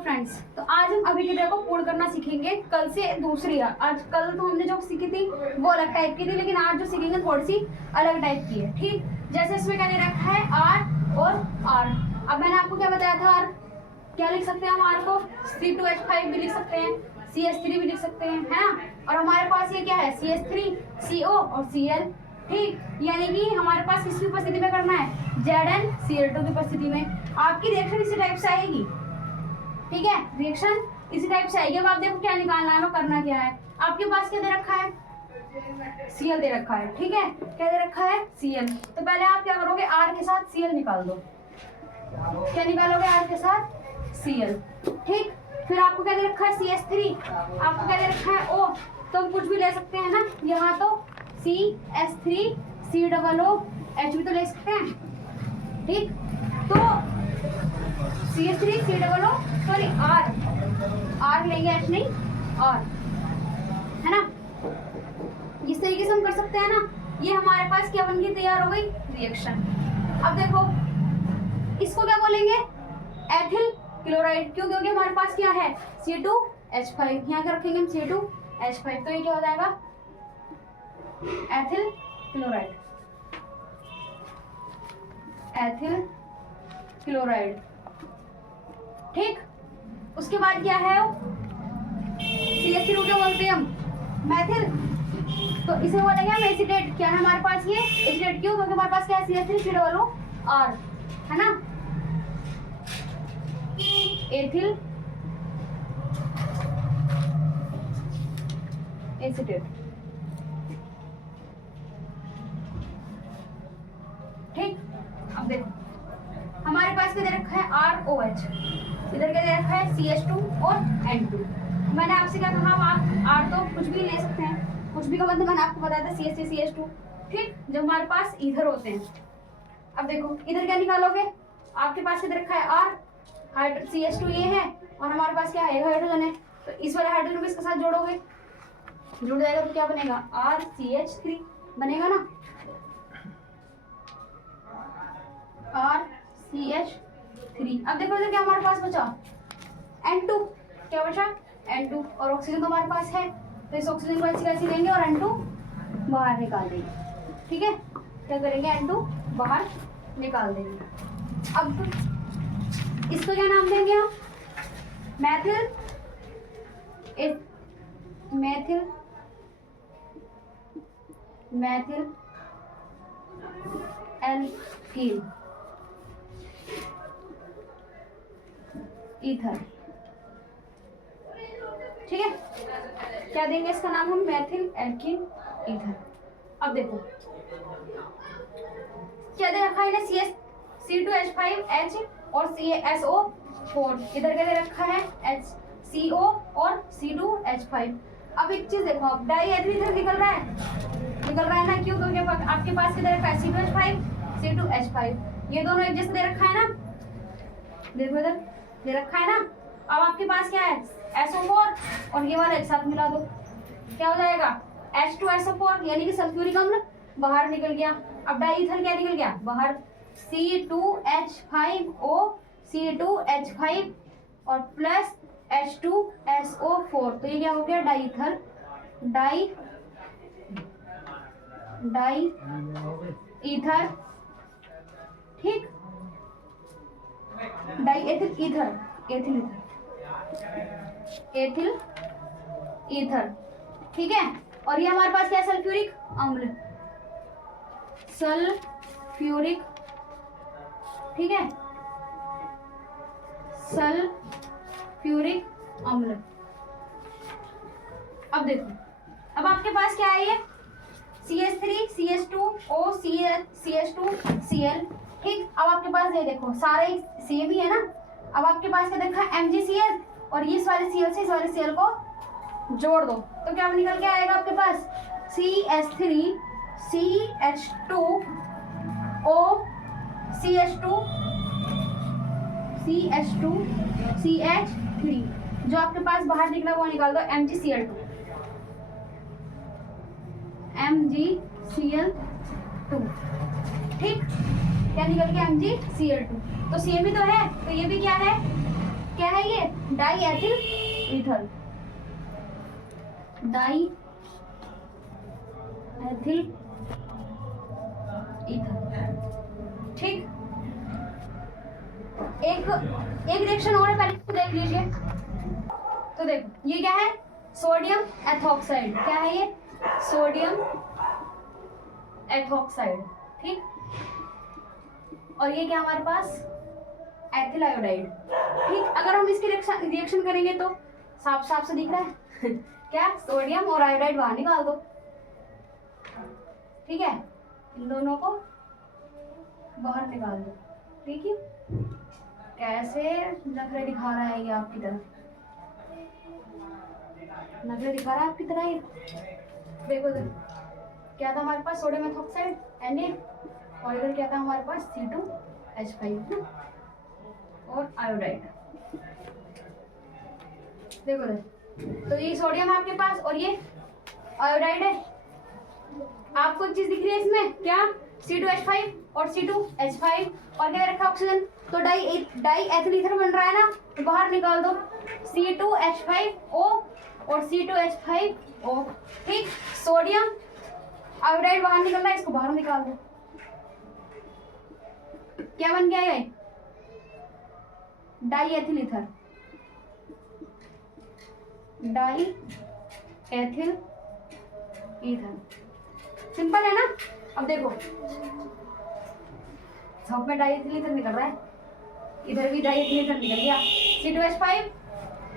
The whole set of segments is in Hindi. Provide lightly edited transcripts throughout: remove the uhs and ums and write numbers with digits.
फ्रेंड्स, तो आज हम अभिक्रिया को पूर्ण करना सीखेंगे। कल से दूसरी है। आज कल तो हमने जो सीखी थी वो अलग टाइप की थी, लेकिन आज जो सीखेंगे थोड़ी सी अलग टाइप की है। ठीक, जैसे इसमें क्या दे रखा है आर और आर। अब मैंने आपको क्या बताया था, आर क्या लिख सकते हैं हम, आर को C2H5 भी लिख सकते हैं, CH3 भी लिख सकते हैं, है ना। और हमारे पास ये क्या है, CH3, CO और Cl। ठीक, यानी कि हमारे पास किसकी उपस्थिति में करना है, ZnCl2 की उपस्थिति में। आपकी रिएक्शन इसी टाइप से आएगी। ठीक है, रिएक्शन इसी टाइप से आएगी। अब आप देखो क्या निकालना है, करना क्या है। आपके पास क्या दे रखा है, Cl दे रखा है। ठीक है, क्या दे रखा है, Cl। तो पहले आप क्या करोगे, R के साथ Cl निकाल दो। क्या निकालोगे, R के साथ Cl। ठीक, फिर आपको क्या दे रखा है, CH3, आपको क्या दे रखा है O। तो हम कुछ भी ले सकते हैं ना, यहाँ तो CH3 COOH भी तो ले सकते हैं। ठीक, तो CH3 COO सॉरी R लेंगे, H नहीं R, है ना। इस तरीके से हम कर सकते हैं ना। ये हमारे पास क्या बन गई, तैयार हो गई रिएक्शन। अब देखो इसको क्या बोलेंगे, एथिल क्लोराइड। क्यों, क्योंकि हमारे पास क्या है, C2H5। यहाँ क्या रखेंगे हम, C2H5। तो ये क्या हो जाएगा, एथिल क्लोराइड, एथिल क्लोराइड। ठीक, उसके बाद क्या है, CH3 क्या बोलते हैं हम, मैथिल। तो इसे बोलेंगे हम एसीटेट। क्या है हमारे पास ये एसीटेट, क्यों, क्योंकि हमारे पास क्या है, CH3 COOR, है ना, एथिल एसीटेट। ठीक, अब देखो हमारे पास क्या दे रखा है, ROH। इधर क्या दे रखा है, CH2 और N2। मैंने आपसे क्या कहा, आप R तो कुछ भी ले सकते हैं, कुछ भी का मतलब मैंने आपको बताया था, CH3 CH2। ठीक, जब हमारे पास इधर होते हैं। अब देखो इधर क्या निकालोगे, आपके पास क्या दे रखा है, R, CH2 ये है, और हमारे पास क्या है, हाइड्रोजन है। तो इस वाले हाइड्रोजन को इसके साथ जोड़ोगे, जुड़ जाएगा तो क्या बनेगा, RCH3 बनेगा ना, RCH3। अब देखो इधर क्या हमारे पास बचा, N2। क्या बचा, N2। और ऑक्सीजन तो हमारे पास है, तो इस ऑक्सीजन को ऐसी कैसी लेंगे और N2 बाहर निकाल देंगे। ठीक है, क्या करेंगे, N2 बाहर निकाल देंगे। अब इसको क्या नाम देंगे हम, मैथिल मैथिल मैथिल एल्कीन ईथर। ठीक है, क्या देंगे इसका नाम हम, मैथिल एल्कीन ईथर। अब देखो क्या दे रखा है, C2H5H और CaSO4। इधर क्या दे रखा है, HCO और C2H5। अब एक चीज देखो, अब डाई एथिल इधर निकल रहा है ना, क्यों, क्योंकि आपके पास किधर रखा है, C2H5 C2H5। ये दोनों एक जैसे दे रखा है ना, देखो इधर दे रखा है ना। अब आपके पास क्या है, SO4 और ये वाला एक साथ मिला दो, क्या हो जाएगा, H2SO4, यानी कि सल्फ्यूरिक अम्ल बाहर निकल गया। अब डाई इथर क्या निकल गया बाहर, C2H5O C2H5 और प्लस H2SO4। तो ये क्या हो गया, डाईथर, डाई ईथर। ठीक, die ethyl ether, ethyl ether. ठीक है, और ये हमारे पास क्या है, सल्फ्यूरिक अम्ल, सल्फ्यूरिक। ठीक है, सल्फ्यूरिक अम्ल। अब देखो, अब आपके पास क्या है, ये CH3 CH2O CH2 Cl। ठीक, अब आपके पास ये देखो सारे सेम ही है ना। अब आपके पास क्या देखा, MgCl, और ये सारे Cl से इस वाले Cl को जोड़ दो तो क्या निकल के आएगा आपके पास, CH3 CH2O CH2 CH3। जो आपके पास बाहर निकला वो निकाल दो, MgCl2 ठीक, क्या निकल गया, MgCl2। तो सेम ही तो है, तो ये भी क्या है, ये die ethyl ether, die ethyl ether. ठीक, एक रिएक्शन और है, पहले तो देख लीजिए। तो देखो ये क्या है, सोडियम एथॉक्साइड। क्या है ये, सोडियम एथॉक्साइड। ठीक, और ये क्या हमारे पास, एथिल आयोडाइड। ठीक, अगर हम इसकी रिएक्शन करेंगे तो साफ साफ से दिख रहा है क्या, सोडियम और आयोडाइड बाहर निकाल दो। ठीक है, इन दोनों को बाहर निकाल दो। ठीक है, कैसे नखरे दिखा रहा है ये आपकी तरफ, नखरे दिखा रहा है आपकी तरह ये। देखो क्या था हमारे पास, सोडियम एथॉक्साइड Na, और इधर क्या था हमारे पास, C2H5 और आयोडाइड। देखो तो ये सोडियम है आपके पास और ये आयोडाइड है। आपको एक चीज दिख रही है इसमें, क्या, C2H5 और C2H5 और क्या रखा ऑक्सीजन, तो डाई एथिल ईथर बन रहा है ना, तो बाहर निकाल दो C2H5O और C2H5O। ठीक, सोडियम आयोडाइड बाहर निकल रहा है, इसको बाहर निकाल दो। क्या बन गया ये, die ethyl ether, die ethyl ether. Simple है ना। अब देखो सब में डाई एथिल ईथर निकल रहा है, इधर भी डाई एथिल ईथर निकल गया, C2H5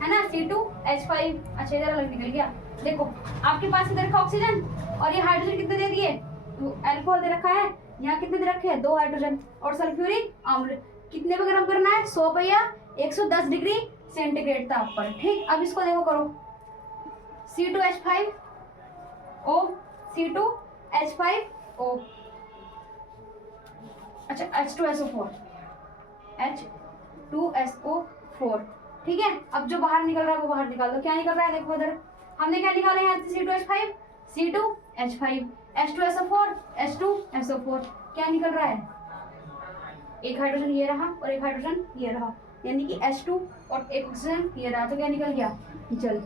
है ना, C2H5, अच्छा इधर अलग निकल गया। देखो आपके पास इधर का ऑक्सीजन और ये हाइड्रोजन कितने दे दिए, तो अल्कोहल दे रखा है, यहाँ कितने दे रखे हैं, 2 हाइड्रोजन, और सल्फ्यूरिक अम्ल कितने पे गर्म करना है, 100 पे या 110 डिग्री सेंटीग्रेड तापमान पर। ठीक, अब इसको देखो करो, C2H5O, C2H5O, अच्छा H2SO4, H2SO4। ठीक है, अब जो बाहर निकल रहा है वो बाहर निकाल दो। क्या निकल रहा है, देखो उधर हमने क्या निकाला है, C2H5, C2H5, H2SO4, H2SO4। क्या निकल रहा है, एक हाइड्रोजन ये रहा और एक हाइड्रोजन ये रहा, यानी कि H2 और एक ऑक्सीजन ये रहा, तो क्या निकल गया, जल।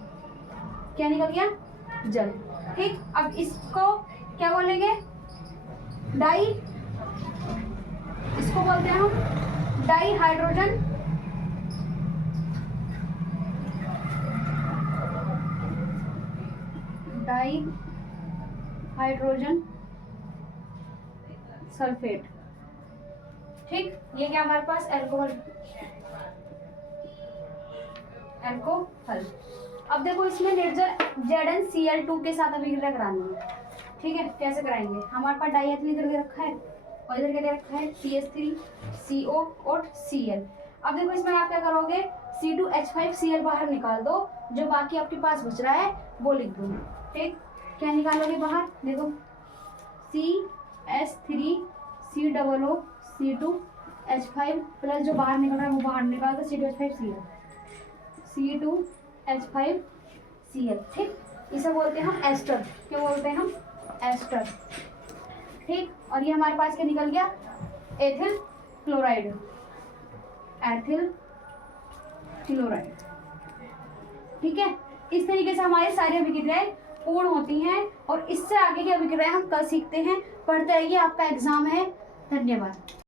क्या निकल गया, जल। ठीक, अब इसको क्या बोलेंगे, डाई, इसको बोलते हैं हम di hydrogen di hydrogen sulphate. ठीक, ये क्या हमारे पास, अल्कोहल, अल्कोहल। अब देखो इसमें निर्जल ZnCl2 के साथ अभिक्रिया करानी है। ठीक है, कैसे कराएंगे, हमारे पास डाई एथिल ईथर दे रखा है और इधर क्या दे रखा है, CH3CO और Cl। अब देखो इसमें आप क्या करोगे, C2H5Cl बाहर निकाल दो, जो बाकी आपके पास बच रहा है वो लिख दो। ठीक, क्या निकालोगे बाहर, देखो CH3COO C2H5 प्लस जो बाहर निकल रहा है वो बाहर निकाल दो, C2H5Cl, C2H5Cl। ठीक, इसे बोलते हैं हम एस्टर। क्या बोलते हैं हम, एस्टर। ठीक, और ये हमारे पास क्या निकल गया, एथिल क्लोराइड, एथिल क्लोराइड। ठीक है, इस तरीके से हमारी सारी अभिक्रियाएं पूर्ण होती हैं और इससे आगे की अभिक्रियाएं हम कल सीखते हैं। पढ़ते रहिए, आपका एग्जाम है। धन्यवाद।